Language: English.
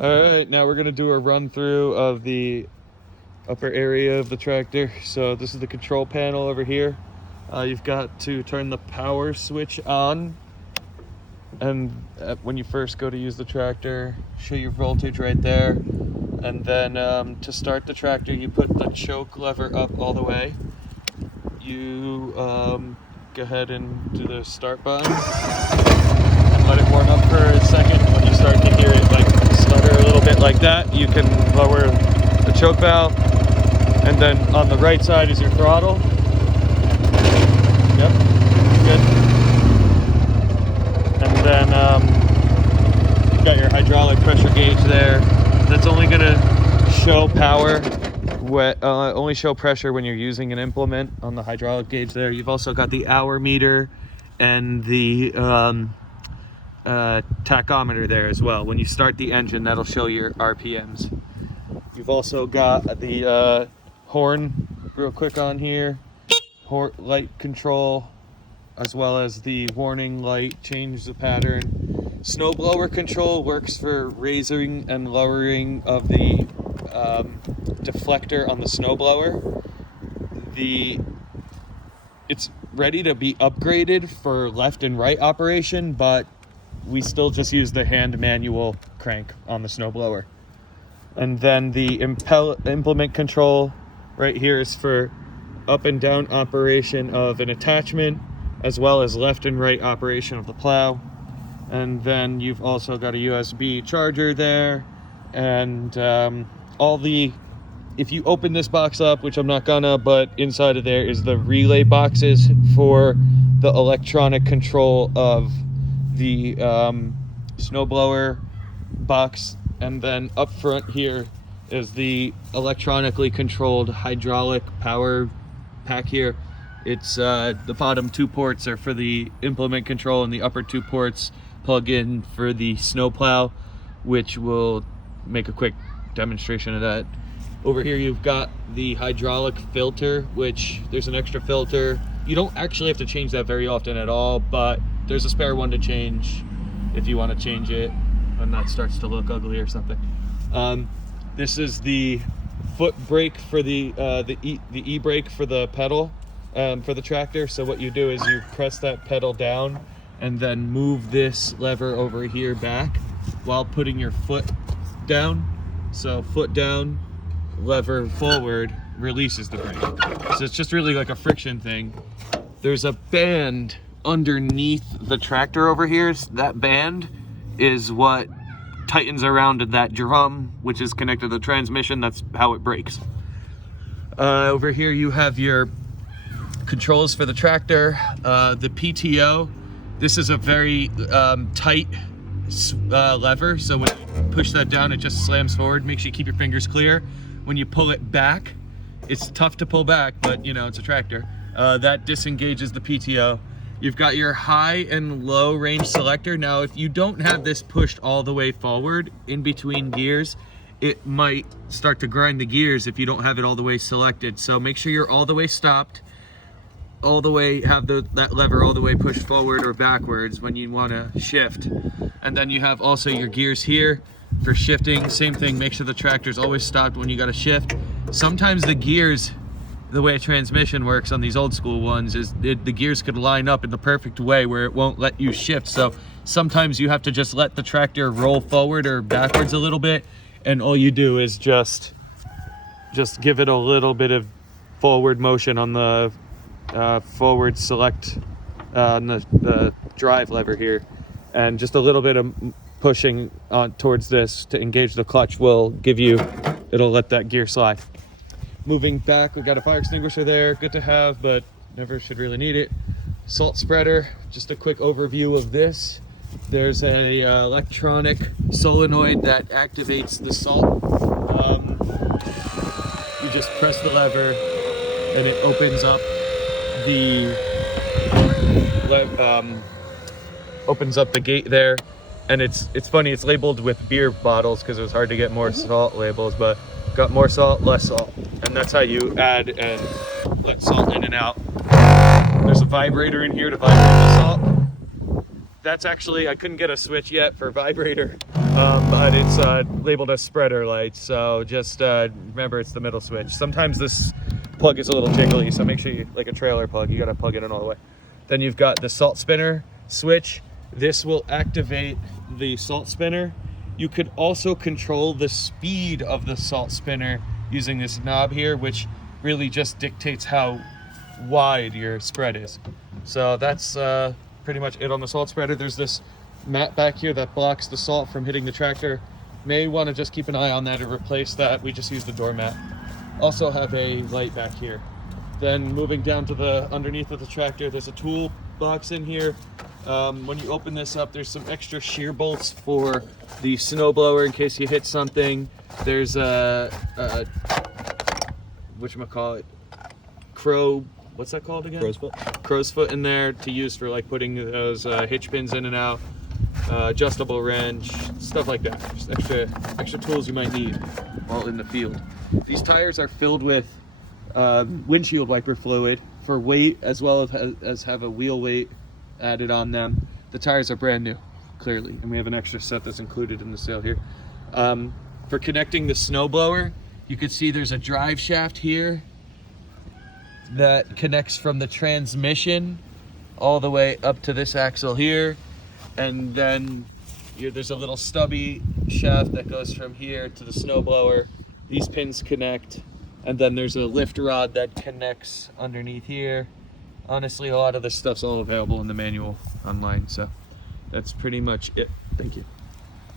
Alright, now we're going to do a run through of the upper area of the tractor. So this is the control panel over here. You've got to turn the power switch on, and when you first go to use the tractor, show your voltage right there. And then to start the tractor, you put the choke lever up all the way. You go ahead and do the start button and let it warm up for a second. When you start to hear it like stutter a little bit like that, you can lower the choke valve. And then on the right side is your throttle. Yep, good. And then you've got your hydraulic pressure gauge there. That's only gonna show power, only show pressure when you're using an implement on the hydraulic gauge there. You've also got the hour meter and the tachometer there as well. When you start the engine, that'll show your RPMs. You've also got the horn real quick on here, light control, as well as the warning light, change the pattern. Snowblower control works for raising and lowering of the deflector on the snowblower. It's ready to be upgraded for left and right operation, but we still just use the hand manual crank on the snowblower. And then the implement control right here is for up and down operation of an attachment, as well as left and right operation of the plow. And then you've also got a USB charger there, and if you open this box up, which I'm not gonna, but inside of there is the relay boxes for the electronic control of the snowblower box. And then up front here is the electronically controlled hydraulic power pack here. It's the bottom two ports are for the implement control, and the upper two ports plug in for the snowplow, which will make a quick demonstration of that. Over here you've got the hydraulic filter, which there's an extra filter. You don't actually have to change that very often at all, but there's a spare one to change if you want to change it when that starts to look ugly or something. This is the foot brake for the e-brake for the pedal for the tractor. So what you do is you press that pedal down and then move this lever over here back while putting your foot down. So foot down, lever forward, releases the brake. So it's just really like a friction thing. There's a band underneath the tractor over here. That band is what tightens around that drum, which is connected to the transmission. That's how it brakes. Over here you have your controls for the tractor, the PTO. This is a very tight lever, so when you push that down, it just slams forward. Make sure you keep your fingers clear. When you pull it back, it's tough to pull back, but you know, it's a tractor. That disengages the PTO. You've got your high and low range selector. Now, if you don't have this pushed all the way forward in between gears, it might start to grind the gears if you don't have it all the way selected. So make sure you're all the way stopped, all the way, have that lever all the way pushed forward or backwards when you want to shift. And then you have also your gears here for shifting. Same thing, make sure the tractor's always stopped when you got to shift. Sometimes the gears, the way a transmission works on these old school ones, is the gears could line up in the perfect way where it won't let you shift. So sometimes you have to just let the tractor roll forward or backwards a little bit, and all you do is just give it a little bit of forward motion on the forward select on the drive lever here, and just a little bit of pushing on towards this to engage the clutch it'll let that gear slide. Moving back, we've got a fire extinguisher there, good to have, but never should really need it. Salt spreader, just a quick overview of this. There's a electronic solenoid that activates the salt. You just press the lever and it opens up the gate there. And it's funny, it's labeled with beer bottles because it was hard to get more salt labels, but got more salt, less salt. And that's how you add and let salt in and out. There's a vibrator in here to vibrate the salt. That's actually, I couldn't get a switch yet for vibrator. but it's labeled as spreader light, so just remember it's the middle switch. Sometimes this plug is a little jiggly, so make sure you, like a trailer plug, you gotta plug it in all the way. Then you've got the salt spinner switch. This will activate the salt spinner. You could also control the speed of the salt spinner using this knob here, which really just dictates how wide your spread is. So that's pretty much it on the salt spreader. There's this mat back here that blocks the salt from hitting the tractor. May want to just keep an eye on that or replace that. We just use the doormat. Also have a light back here. Then moving down to the underneath of the tractor, there's a tool box in here. When you open this up, there's some extra shear bolts for the snowblower in case you hit something. There's a whatchamacallit, what's that called again? Crow's foot in there to use for like putting those hitch pins in and out, adjustable wrench, stuff like that. Just extra tools you might need while in the field. These tires are filled with windshield wiper fluid for weight, as well as have a wheel weight added on them. The tires are brand new, clearly, and we have an extra set that's included in the sale here. For connecting the snowblower, you can see there's a drive shaft here that connects from the transmission all the way up to this axle here, and then there's a little stubby shaft that goes from here to the snowblower. These pins connect, and then there's a lift rod that connects underneath here. Honestly, a lot of this stuff's all available in the manual online, so that's pretty much it. Thank you.